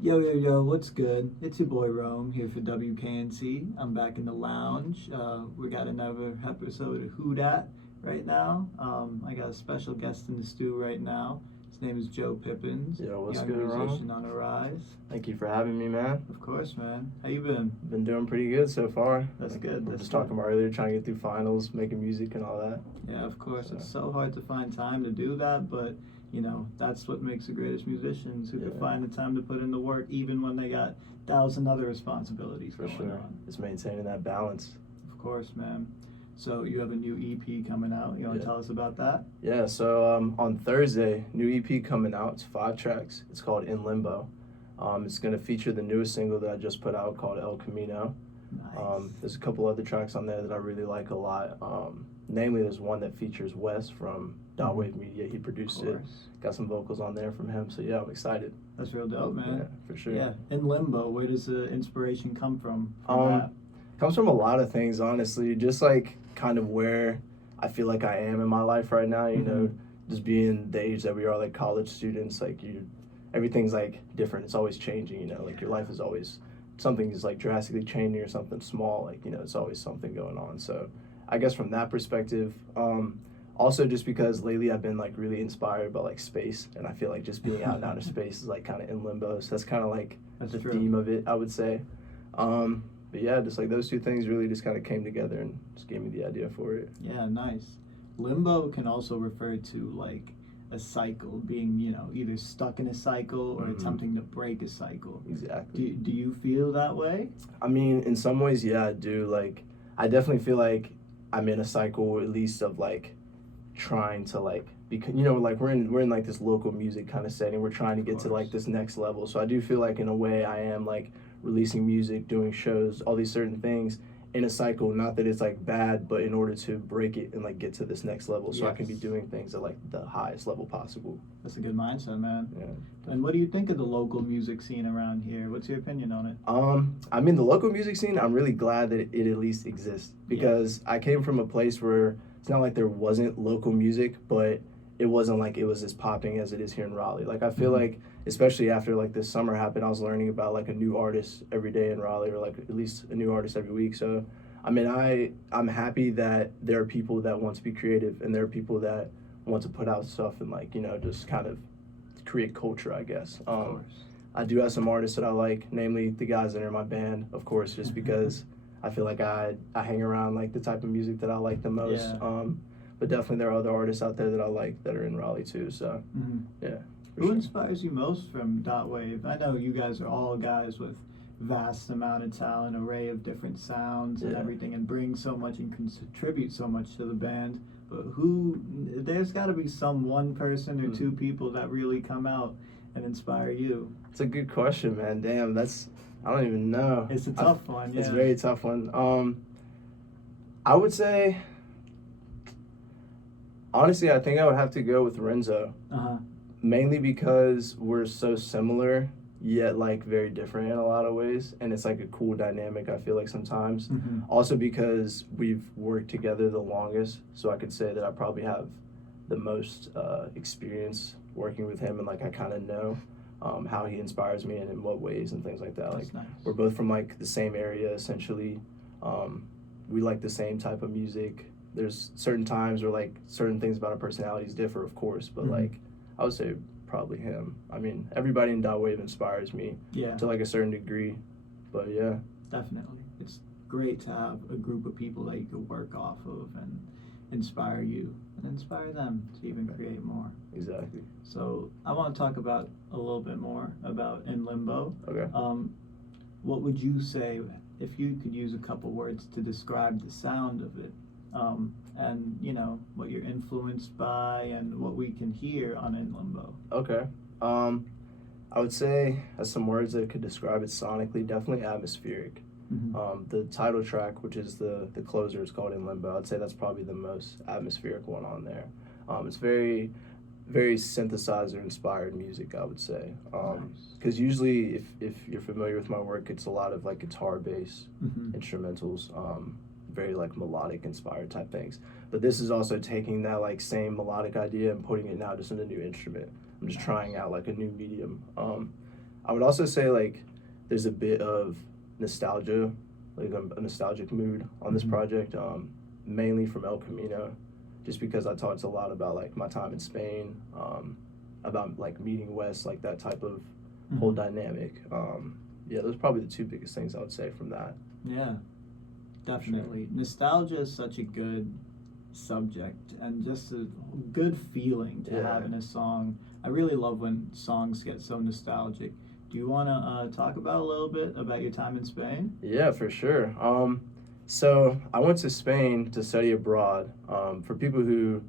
Yo, yo, yo, what's good? It's your boy Rome here for WKNC. I'm back in the lounge. We got another episode of Who Dat right now. I got a special guest in the stew right now. His name is Joe Pippins, Yo, what's young good, musician Rome? on the rise. Thank you for having me, man. Of course, man. How you been? Been doing pretty good so far. That's good. We were That's just good. talking about earlier, trying to get through finals, making music and all that. Yeah, of course. So. It's so hard to find time to do that, but that's what makes the greatest musicians who can find the time to put in the work even when they got 1,000 other responsibilities For going sure. on. It's maintaining that balance. Of course, man. So you have a new EP coming out. You want to tell us about that? Yeah, so on Thursday, new EP coming out. It's 5 tracks. It's called In Limbo. It's going to feature the newest single that I just put out called El Camino. Nice. There's a couple other tracks on there that I really like a lot. Namely, there's one that features Wes from DOTWAV Media. He produced it. Got some vocals on there from him. So yeah, I'm excited. That's real dope, man. Yeah, for sure. Yeah. In Limbo, where does the inspiration come from that? Comes from a lot of things, honestly. Just like kind of where I feel like I am in my life right now. You know, just being the age that we are, like college students. Like everything's like different. It's always changing. You know, like your life is always something is like drastically changing or something small. Like it's always something going on. So I guess from that perspective. Also, just because lately I've been like really inspired by like space, and I feel like just being out and out of space is like kind of in limbo. So that's kind of like the theme of it, I would say. But yeah, just like those two things really just kind of came together and just gave me the idea for it. Yeah, nice. Limbo can also refer to like a cycle, being either stuck in a cycle or attempting to break a cycle. Exactly. Do you feel that way? I mean, in some ways, yeah, I do. Like, I definitely feel like I'm in a cycle, at least of like trying to like because like we're in like this local music kind of setting. We're trying to get to like this next level. So I do feel like in a way I am like releasing music, doing shows, all these certain things in a cycle. Not that it's like bad, but in order to break it and like get to this next level, so I can be doing things at like the highest level possible. That's a good mindset, man. Yeah. And what do you think of the local music scene around here? What's your opinion on it? I mean, the local music scene, I'm really glad that it at least exists, because I came from a place where it's not like there wasn't local music, but it wasn't like it was as popping as it is here in Raleigh. Like I feel like, especially after like this summer happened, I was learning about like a new artist every day in Raleigh, or like at least a new artist every week. So I mean, I'm happy that there are people that want to be creative, and there are people that want to put out stuff and like just kind of create culture, I guess. I do have some artists that I like, namely the guys that are in my band, of course, just because I feel like I hang around like the type of music that I like the most. But definitely there are other artists out there that I like that are in Raleigh too. So yeah. Who inspires you most from DOTWAV? I know you guys are all guys with vast amount of talent, array of different sounds and everything, and bring so much and contribute so much to the band. But there's got to be some one person or two people that really come out and inspire you. It's a good question, man. Damn, I don't even know. It's a tough one. Yeah. It's a very tough one. I would say, honestly, I think I would have to go with Renzo. Mainly because we're so similar, yet like very different in a lot of ways, and it's like a cool dynamic, I feel like sometimes. Also because we've worked together the longest, so I could say that I probably have the most experience working with him, and like I kind of know how he inspires me and in what ways and things like that. That's like nice. We're both from like the same area essentially. We like the same type of music. There's certain times where like certain things about our personalities differ, of course, but like I would say probably him. I mean, everybody in DOTWAV inspires me to like a certain degree, but yeah. Definitely. It's great to have a group of people that you could work off of and inspire you and inspire them to even create more. Exactly. So I want to talk about a little bit more about In Limbo. Okay. What would you say if you could use a couple words to describe the sound of it? And what you're influenced by and what we can hear on In Limbo. Okay. I would say, as some words that could describe it sonically, definitely atmospheric. The title track, which is the closer, is called In Limbo. I'd say that's probably the most atmospheric one on there. It's very, very synthesizer inspired music, I would say. Because usually, if you're familiar with my work, it's a lot of like guitar bass instrumentals. Very like melodic inspired type things, but this is also taking that like same melodic idea and putting it now just in a new instrument. I'm just trying out like a new medium. I would also say like there's a bit of nostalgia, like a nostalgic mood on this project, mainly from El Camino, just because I talked a lot about like my time in Spain, about like meeting Wes, like that type of whole dynamic. Yeah, those are probably the two biggest things I would say from that. Yeah, definitely. Sure. Nostalgia is such a good subject and just a good feeling to have in a song. I really love when songs get so nostalgic. Do you want to talk about a little bit about your time in Spain? Yeah, for sure. So I went to Spain to study abroad. For people who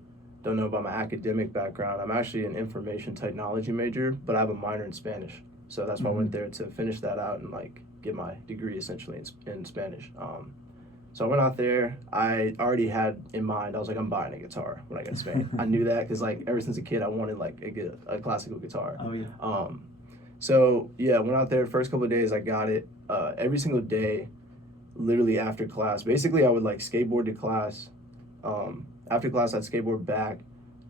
don't know about my academic background, I'm actually an information technology major, but I have a minor in Spanish. So that's why I went there to finish that out and like get my degree essentially in Spanish. So I went out there. I already had in mind, I was like, I'm buying a guitar when I get to Spain. I knew that because like ever since a kid, I wanted like a classical guitar. Oh yeah. So yeah, I went out there. First couple of days, I got it. Every single day, literally after class. Basically, I would like skateboard to class. After class, I'd skateboard back.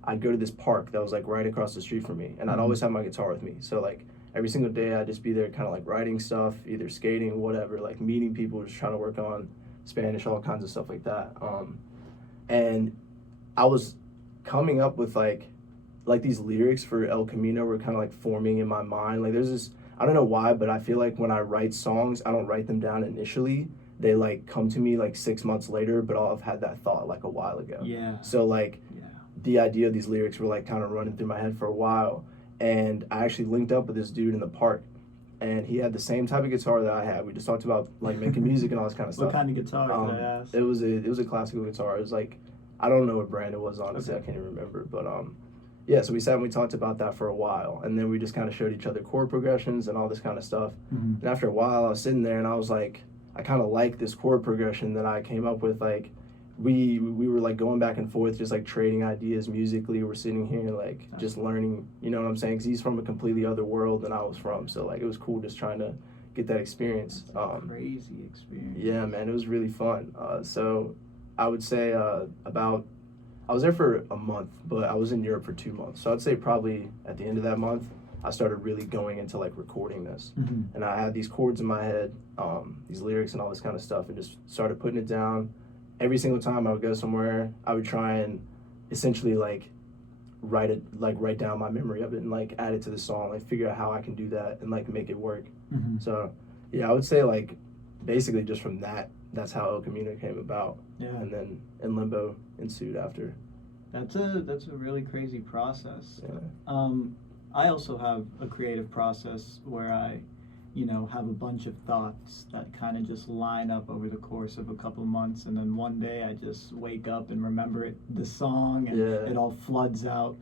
I'd go to this park that was like right across the street from me, and I'd always have my guitar with me. So like every single day, I'd just be there, kind of like writing stuff, either skating, whatever, like meeting people, just trying to work on Spanish, all kinds of stuff like that. And I was coming up with like these lyrics for El Camino were kind of like forming in my mind. Like there's this, I don't know why, but I feel like when I write songs, I don't write them down initially. They like come to me like 6 months later, but I'll have had that thought like a while ago. Yeah. So like the idea of these lyrics were like kind of running through my head for a while. And I actually linked up with this dude in the park, and he had the same type of guitar that I had. We just talked about like making music and all this kind of stuff. What kind of guitar did I ask? It was a classical guitar. It was like, I don't know what brand it was, honestly. I can't even remember. But yeah, so we sat and we talked about that for a while, and then we just kind of showed each other chord progressions and all this kind of stuff. And after a while, I was sitting there and I was like, I kind of like this chord progression that I came up with. Like we were like going back and forth, just like trading ideas musically. We're sitting here like just learning, you know what I'm saying? Because he's from a completely other world than I was from. So like it was cool just trying to get that experience. Crazy experience. Yeah, man, it was really fun. So I would say I was there for a month, but I was in Europe for 2 months. So I'd say probably at the end of that month, I started really going into like recording this. And I had these chords in my head, these lyrics and all this kind of stuff, and just started putting it down. Every single time I would go somewhere, I would try and essentially like write down my memory of it and like add it to the song, like figure out how I can do that and like make it work. So yeah, I would say like basically just from that's how El Camino came about. Yeah. And then LIMBO ensued after. That's a really crazy process. Yeah. I also have a creative process where I, have a bunch of thoughts that kind of just line up over the course of a couple months, and then one day I just wake up and remember the song, and it all floods out.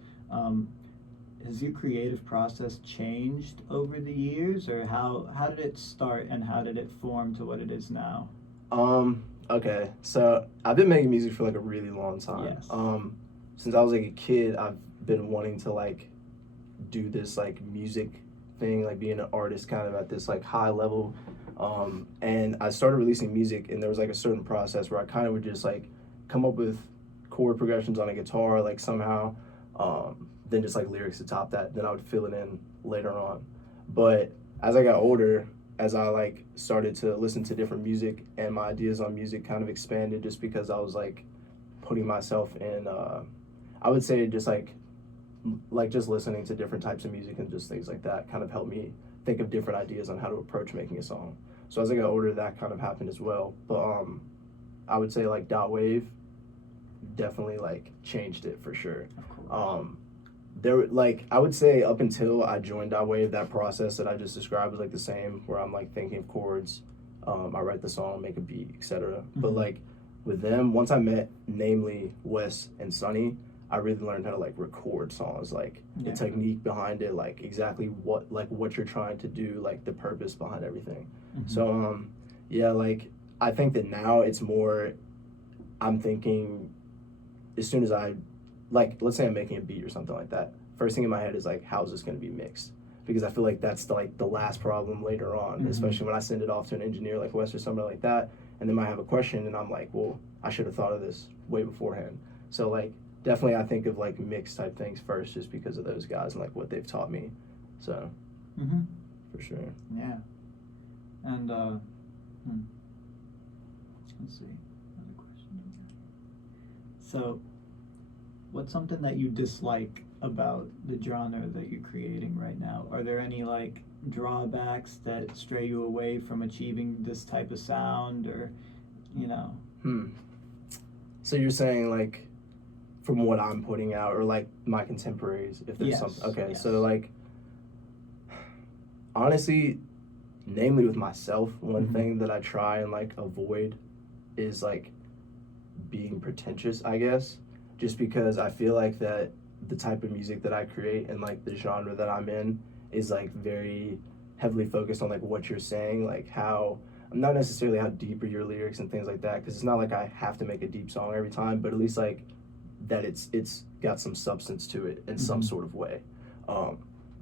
Has your creative process changed over the years, or how did it start and how did it form to what it is now? Okay, so I've been making music for like a really long time. Yes. Since I was like a kid, I've been wanting to like do this like music thing, like being an artist kind of at this like high level. And I started releasing music, and there was like a certain process where I kind of would just like come up with chord progressions on a guitar, like somehow, then just like lyrics to top that. Then I would fill it in later on. But as I got older, as I like started to listen to different music, and my ideas on music kind of expanded, just because I was like putting myself in, I would say just like just listening to different types of music and just things like that kind of helped me think of different ideas on how to approach making a song. So as I got older, that kind of happened as well. But I would say like DOTWAV definitely like changed it for sure. Of course. There, like, I would say up until I joined DOTWAV, that process that I just described was like the same, where I'm like thinking of chords, I write the song, make a beat, etc. But like with them, once I met namely Wes and Sonny, I really learned how to like record songs, like the technique behind it, like exactly what you're trying to do, like the purpose behind everything. So yeah, like I think that now it's more, I'm thinking as soon as I, like, let's say I'm making a beat or something like that, first thing in my head is like, how's this going to be mixed? Because I feel like that's the last problem later on, especially when I send it off to an engineer like Wes or somebody like that, and they might have a question, and I'm like, well, I should have thought of this way beforehand. So like definitely I think of like mix type things first, just because of those guys and like what they've taught me. So for For sure. Yeah. And let's see. Another question. So, what's something that you dislike about the genre that you're creating right now? Are there any like drawbacks that stray you away from achieving this type of sound, or you know? So you're saying like from what I'm putting out, or like my contemporaries, if there's Yes, something. Okay, yes. so like honestly, namely with myself, one thing that I try and like avoid is like being pretentious, I guess, just because I feel like that the type of music that I create and like the genre that I'm in is like very heavily focused on like what you're saying, like how, not necessarily how deep are your lyrics and things like that, because it's not like I have to make a deep song every time, but at least like that it's got some substance to it in some sort of way.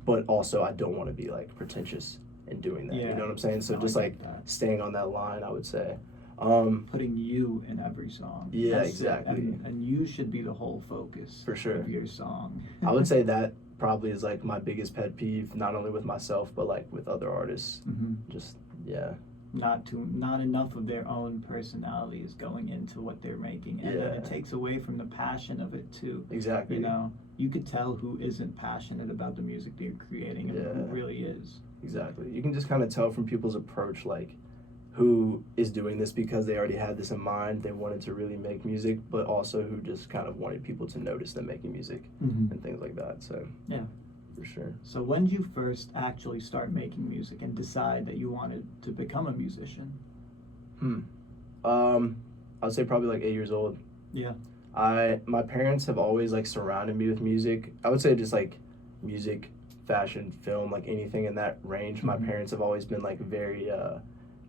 But also I don't want to be like pretentious in doing that. Yeah, you know what I'm saying? So no, just I like get that. staying on that line, I would say. Putting you in every song. Yeah, That's it. exactly. And you should be the whole focus For sure. of your song. I would say that probably is like my biggest pet peeve, not only with myself but like with other artists. Just not enough of their own personality is going into what they're making, and then it takes away from the passion of it too. Exactly. You know, you could tell who isn't passionate about the music they're creating and who really is. Exactly. You can just kind of tell from people's approach, like who is doing this because they already had this in mind, they wanted to really make music, but also who just kind of wanted people to notice them making music and things like that. So yeah, for sure. So when did you first actually start making music and decide that you wanted to become a musician? I'd say probably like 8 years old. Yeah. My parents have always like surrounded me with music. I would say just like music, fashion, film, like anything in that range. My parents have always been like very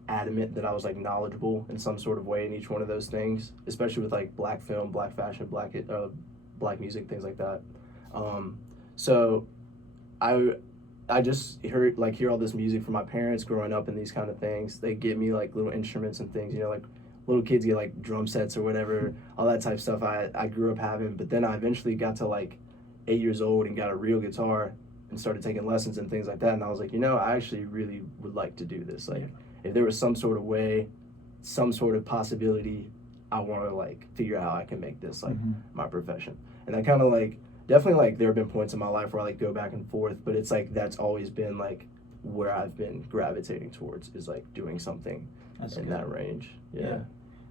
adamant that I was like knowledgeable in some sort of way in each one of those things, especially with like black film, black fashion, black music, things like that. So I just hear all this music from my parents growing up and these kind of things. They get me like little instruments and things, you know, like little kids get like drum sets or whatever, all that type of stuff I grew up having. But then I eventually got to like 8 years old and got a real guitar and started taking lessons and things like that. And I was like, you know, I actually really would like to do this. Like, if there was some sort of way, some sort of possibility, I want to like figure out how I can make this like my profession. And I kind of like, definitely like there have been points in my life where I like go back and forth, but it's like that's always been like where I've been gravitating towards, is like doing something in that range. Yeah.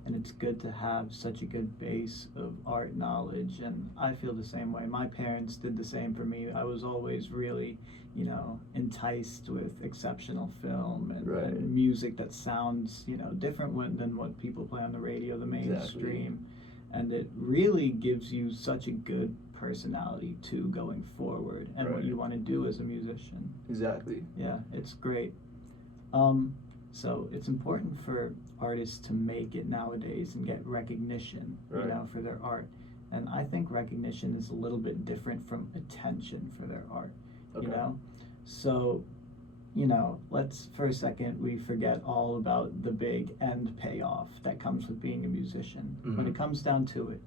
And it's good to have such a good base of art knowledge, and I feel the same way. My parents did the same for me. I was always really, you know, enticed with exceptional film and music that sounds, you know, different than what people play on the radio, the mainstream. And it really gives you such a good personality too going forward, and what you want to do as a musician. Exactly. Yeah, it's great. So it's important for artists to make it nowadays and get recognition, you know, for their art. And I think recognition is a little bit different from attention for their art, you know? So, you know, let's for a second, we forget all about the big end payoff that comes with being a musician. When it comes down to it,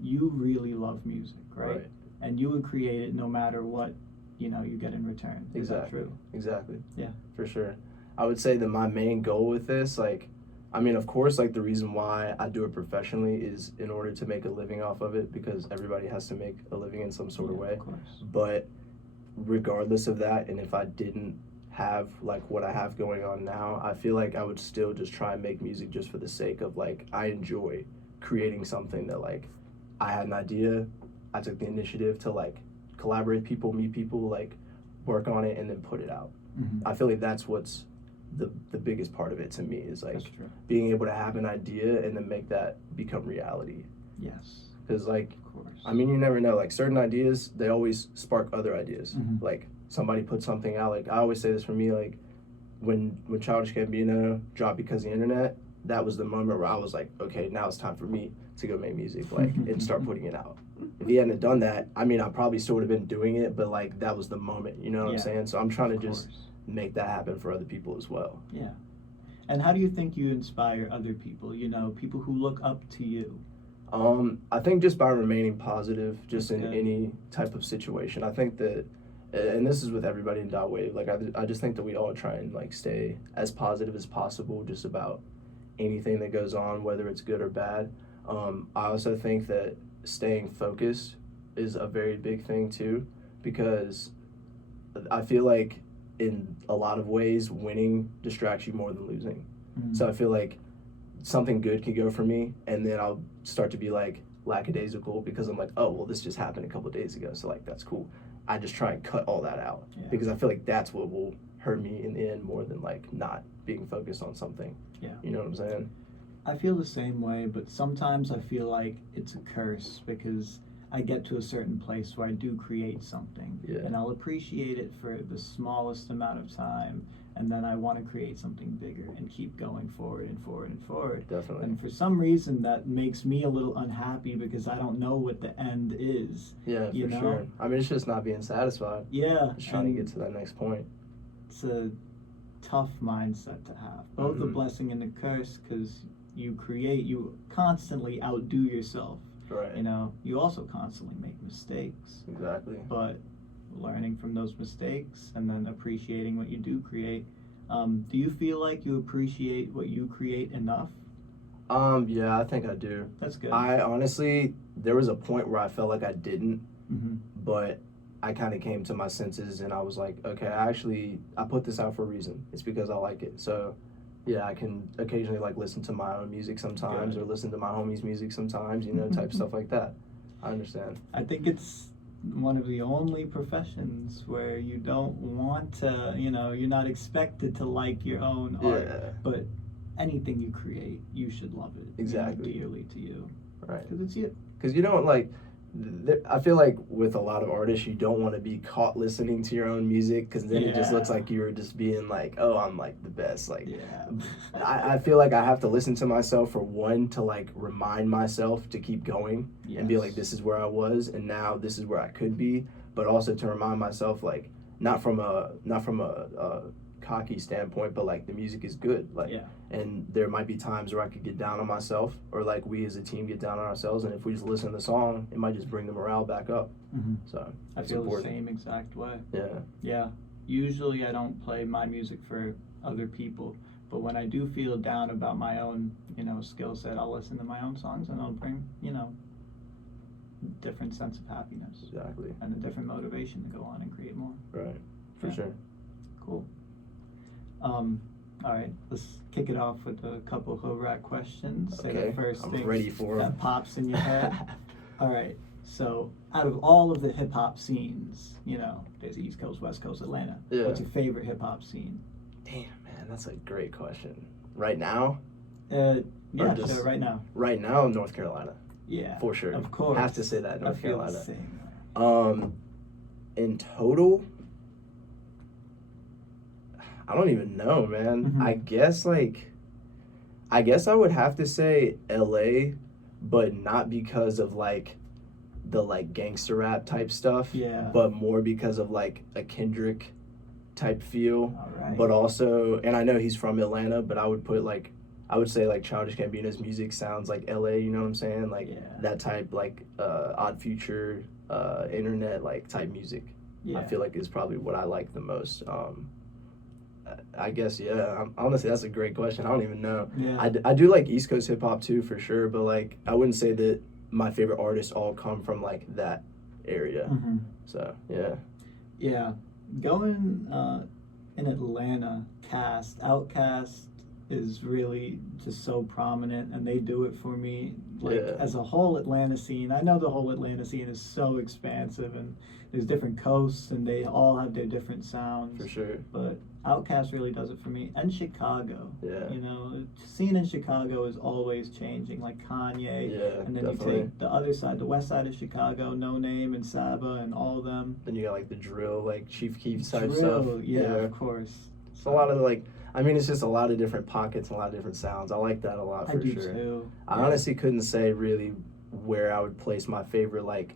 you really love music, right? And you would create it no matter what, you know, you get in return. Is that true? Exactly. Yeah. For sure. I would say that my main goal with this, like, I mean, of course, like the reason why I do it professionally is in order to make a living off of it, because everybody has to make a living in some sort of way. Of course. But regardless of that, and if I didn't have like what I have going on now, I feel like I would still just try and make music just for the sake of like, I enjoy creating something that like I had an idea, I took the initiative to like collaborate with people, meet people, like work on it and then put it out. I feel like that's what's the biggest part of it to me, is like being able to have an idea and then make that become reality. Yes. Because like, I mean, you never know, like certain ideas, they always spark other ideas. Like somebody put something out, like I always say this for me, like when Childish Gambino dropped Because of the Internet, that was the moment where I was like, okay, now it's time for me to go make music, like, and start putting it out. If he hadn't done that, I mean, I probably still would have been doing it, but like that was the moment, you know what I'm saying? So I'm trying to just make that happen for other people as well. Yeah. And how do you think you inspire other people, you know, people who look up to you? I think just by remaining positive, just in any type of situation. I think that and this is with everybody in DOTWAV. Like I just think that we all try and like stay as positive as possible just about anything that goes on, whether it's good or bad. I also think that staying focused is a very big thing too, because I feel like in a lot of ways winning distracts you more than losing. Mm-hmm. So I feel like something good could go for me, and then I'll start to be like lackadaisical because I'm like, oh well, this just happened a couple of days ago, so like that's cool. I just try and cut all that out because I feel like that's what will hurt me in the end more than like not being focused on something. Yeah. You know what I'm saying? I feel the same way, but sometimes I feel like it's a curse because I get to a certain place where I do create something, and I'll appreciate it for the smallest amount of time, and then I want to create something bigger and keep going forward and forward and forward. Definitely. And for some reason that makes me a little unhappy because I don't know what the end is. Yeah, for sure. I mean, it's just not being satisfied. Yeah. Just trying to get to that next point. It's a tough mindset to have. Both a blessing and a curse, because you constantly outdo yourself. Right. You know, you also constantly make mistakes. Exactly. But learning from those mistakes and then appreciating what you do create. Do you feel like you appreciate what you create enough? Yeah, I think I do. That's good. I honestly, there was a point where I felt like I didn't, but I kind of came to my senses and I was like, okay, I put this out for a reason. It's because I like it. So yeah, I can occasionally like listen to my own music sometimes or listen to my homies' music sometimes, you know, type stuff like that. I understand. I think it's one of the only professions where you don't want to, you know, you're not expected to like your own art, but anything you create, you should love it. Exactly. Dearly to you. Right. Because it's you. Because you don't like, I feel like with a lot of artists, you don't want to be caught listening to your own music because then it just looks like you were just being like, oh, I'm like the best. Like, I feel like I have to listen to myself for one to like remind myself to keep going and be like, this is where I was and now this is where I could be, but also to remind myself like not from a cocky standpoint, but like the music is good, like and there might be times where I could get down on myself or like we as a team get down on ourselves, and if we just listen to the song it might just bring the morale back up. So I feel the same exact way. Yeah, usually I don't play my music for other people, but when I do feel down about my own, you know, skill set, I'll listen to my own songs and I'll bring, you know, different sense of happiness and a different motivation to go on and create more. Right, for sure. Cool. All right, let's kick it off with a couple of rap questions. Okay, Say the first I'm thing ready for that pops in your head. All right, so out of all of the hip hop scenes, you know, there's East Coast, West Coast, Atlanta. What's your favorite hip hop scene? Damn, man, that's a great question. Right now? Sure, right now. Right now, North Carolina. Yeah, for sure. Of course. Have to say that, North Carolina. The same. In total, I don't even know, man. I guess I would have to say LA, but not because of like the like gangster rap type stuff, but more because of like a Kendrick type feel. But also, and I know he's from Atlanta, but I would say like Childish Gambino's music sounds like LA, you know what I'm saying? Like that type, like Odd Future, internet like type music. I feel like is probably what I like the most. I guess, honestly, that's a great question. I don't even know. I do like East Coast hip hop too, for sure, but like I wouldn't say that my favorite artists all come from like that area. So going in Atlanta, Outkast is really just so prominent, and they do it for me. Like as a whole Atlanta scene, I know the whole Atlanta scene is so expansive, and there's different coasts, and they all have their different sounds. For sure. But Outkast really does it for me, and Chicago. Yeah. You know, scene in Chicago is always changing, like Kanye. Yeah, and then definitely. You take the other side, the west side of Chicago, No Name and Saba and all of them. Then you got like the drill, like Chief Keef type stuff. Yeah, of course. It's a lot of like, I mean, it's just a lot of different pockets, a lot of different sounds. I like that a lot for sure. I do too. I honestly couldn't say really where I would place my favorite like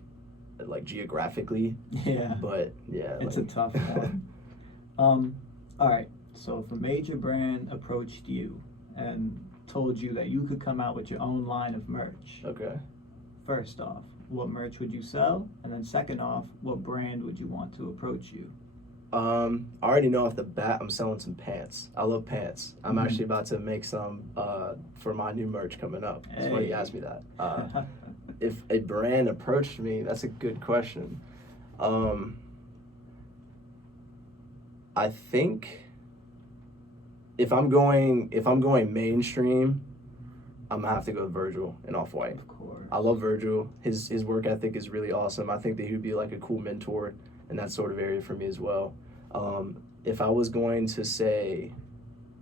geographically. Yeah. But yeah. It's a tough one. All right. So if a major brand approached you and told you that you could come out with your own line of merch. Okay. First off, what merch would you sell? And then second off, what brand would you want to approach you? I already know off the bat I'm selling some pants. I love pants. I'm Mhm. actually about to make some for my new merch coming up. It's funny you asked me that. If a brand approached me, that's a good question. I think if I'm going mainstream, I'm gonna have to go with Virgil in Off-White. Of course. I love Virgil. His work ethic is really awesome. I think that he would be like a cool mentor in that sort of area for me as well. If I was going to say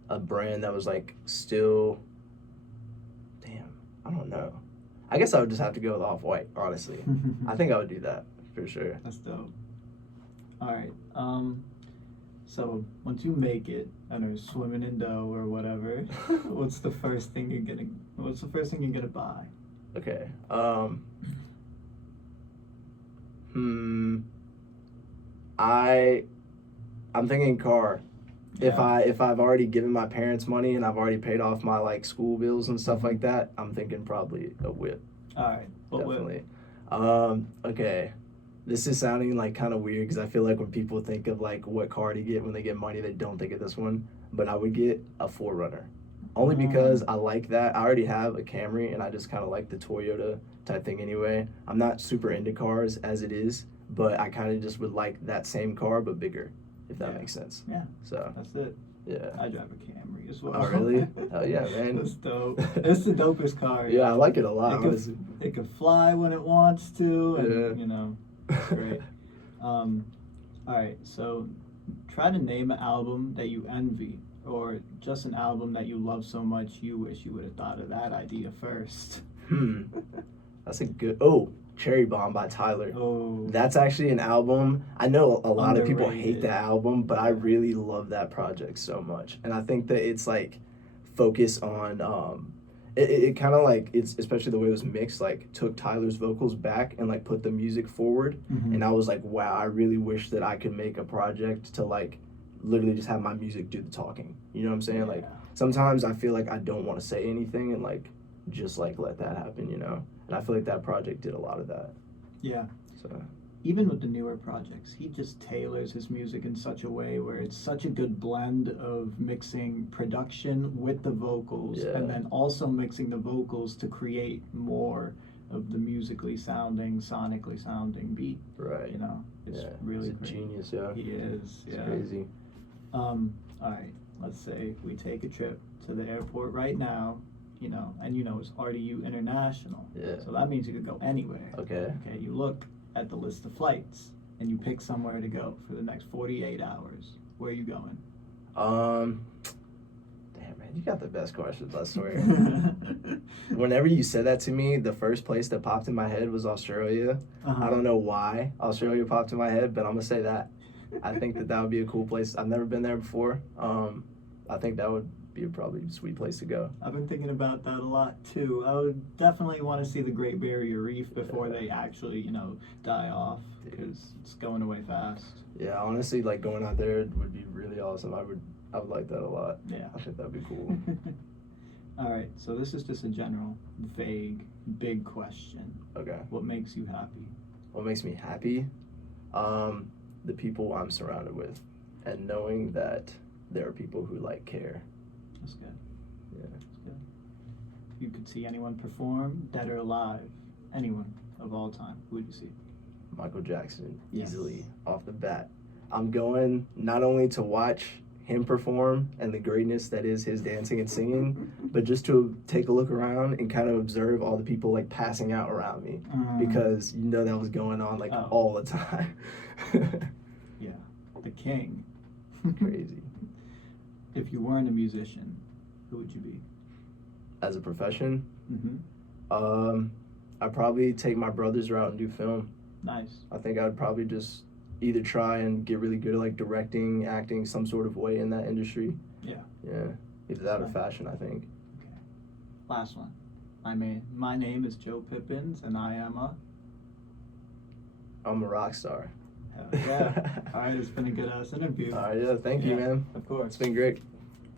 a brand that was like still, I don't know. I guess I would just have to go with Off-White, honestly. I think I would do that for sure. That's dope. All right. So once you make it and are swimming in dough or whatever, what's the first thing you're gonna buy? Okay. I'm thinking car. Yeah. If I've already given my parents money and I've already paid off my like school bills and stuff like that, I'm thinking probably a whip. All right. What whip? Definitely. Okay. This is sounding like kind of weird because I feel like when people think of like what car to get when they get money, they don't think of this one. But I would get a 4Runner, only because I like that. I already have a Camry and I just kind of like the Toyota type thing anyway. I'm not super into cars as it is, but I kind of just would like that same car but bigger, if that makes sense. Yeah. So That's it. yeah. I drive a Camry as well. Oh really? Hell yeah, man. That's dope. It's the dopest car. Yeah, I like it a lot. It could fly when it wants to, and Yeah. It's great. All right, so try to name an album that you envy, or just an album that you love so much you wish you would have thought of that idea first. That's a good. Cherry Bomb by Tyler. Oh, That's actually an album. I know a lot of people hate Underrated. that album, but I really love that project so much. And I think that it's like focus on it kind of like, it's especially the way it was mixed, like took Tyler's vocals back and like put the music forward. Mhm. And I was like, wow, I really wish that I could make a project to like literally just have my music do the talking. You know what I'm saying? Like sometimes I feel like I don't want to say anything and like just like let that happen, you know? And I feel like that project did a lot of that. Yeah. So Even with the newer projects, he just tailors his music in such a way where it's such a good blend of mixing production with the vocals, and then also mixing the vocals to create more of the musically sounding, sonically sounding beat. right. You know, it's really He's a great. genius, yeah. He is. It's Yeah. crazy. All right. Let's say we take a trip to the airport right now. And it's RDU International. Yeah. So that means you could go anywhere. Okay. Okay. You look at the list of flights and you pick somewhere to go for the next 48 hours. Where are you going? Damn, man, you got the best questions, I swear. Whenever you said that to me, the first place that popped in my head was Australia. I don't know why Australia popped in my head, but I'm gonna say that. I think that would be a cool place. I've never been there before. I think that would be probably a sweet place to go. I've been thinking about that a lot too. I would definitely want to see the Great Barrier Reef before they actually, die off, because it's going away fast. Yeah, honestly, like going out there would be really awesome. I would like that a lot. Yeah. I think that'd be cool. All right, so this is just a general, vague, big question. Okay. What makes you happy? What makes me happy? The people I'm surrounded with, and knowing that there are people who care. That's good. Yeah. That's good. If you could see anyone perform, dead or alive, anyone of all time, who would you see? Michael Jackson, Yes. easily off the bat. I'm going not only to watch him perform and the greatness that is his dancing and singing, but just to take a look around and kind of observe all the people passing out around me, because that was going on all the time. Yeah, the king. Crazy. If you weren't a musician, who would you be? As a profession, Mm-hmm. I'd probably take my brother's route and do film. Nice. I think I'd probably just either try and get really good at directing, acting, some sort of way in that industry. Yeah. Yeah. Either that or fashion, I think. Okay. Last one. My name is Joe Pippins, and I'm a rock star. Hell yeah. All right, it's been a good interview. All right, yeah, thank you, man. Of course. It's been great.